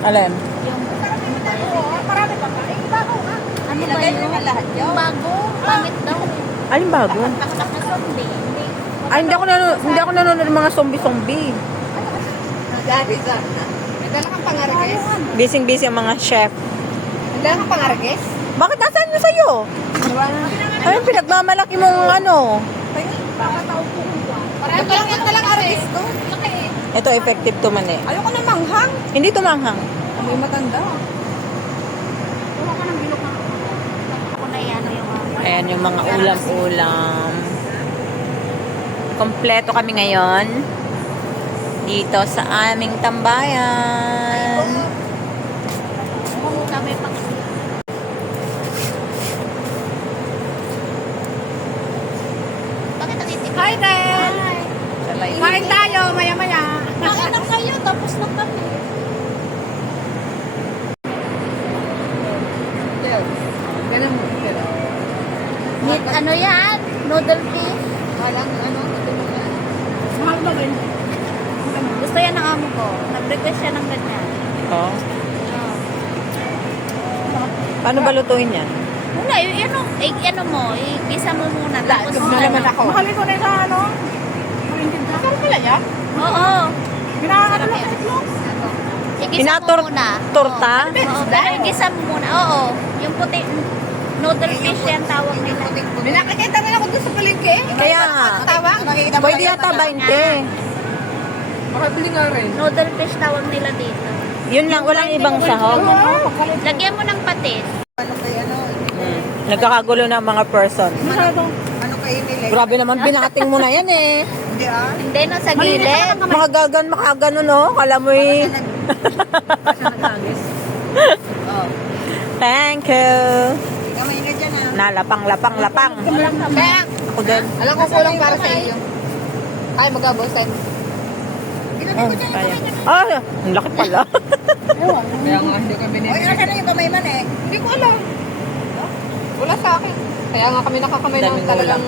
Alin? Yung, marami pa ba? Ano ba yun? Lahat yun? Bago, pamit daw. Alin bago? Nakakap na zombie. Ay, hindi ako nanonood ng mga zombie-zombie. Nag-aagis na. Nagdala kang pangaragis? Busy-busy ang mga chef. Nagdala kang pangaragis? Bakit nasaan yun sa'yo? Ay, pinagmamalaki mong ano. Parang lang yan talang aragis ko. Ito, effective to man eh. Ayoko na manghang. Hindi to manghang. May matanda. Wala ka ng bilog na. Ako na yan yung Ayan yung mga ulam-ulam. Kompleto kami ngayon. Dito sa aming tambayan. may pang... Bakit natitig? Hi there! Kain tayo, maya-maya. Kain na kayo, tapos na kami. Ganun mo. Meat, ano yan? Noodle fish? Walang ano, tutulungan. Mahal ba ba? Gusto yan ng amo ko. Nag-request siya ng ganyan. Oh. Paano ba lutuin yan? Muna, ano mo, igisa mo muna. Tapos Ito na naman ako. Mahalin ko na sa ano? Masarap pala yan? Oo. Ginagawa na itlog? Igisa mo muna. Torta? Oo, pero igisa mo muna. Oo. Yung puti, noodle fish yan tawag nila. May nakikita rin ako doon sa palengke. Kaya nga. Tawag? Pwede yata 20. Makabili nga rin. Noodle fish tawag nila dito. Yun lang, walang ibang sahog. Lagyan mo ng patis. Ano kay ano? Nagkakagulo na ang mga person. Ano kay nila? Grabe naman, binating mo na yan eh. Hindi ah. Hindi na sa gilid. Mga gagan, makagano no? Kala mo eh. Oh. Thank you. Kamay nga dyan ah. Nalapang. Kaya, Ako din. alam ko kulang para sa iyo. Ay, mag-abosan. Oh, kaya. Ah, ang laki pala. Kaya nga, hindi kami nila. Oy, nasa na yung kamay man eh? Hindi ko alam. Wala sa akin. Kaya nga kami nakakamay ng Daming talagang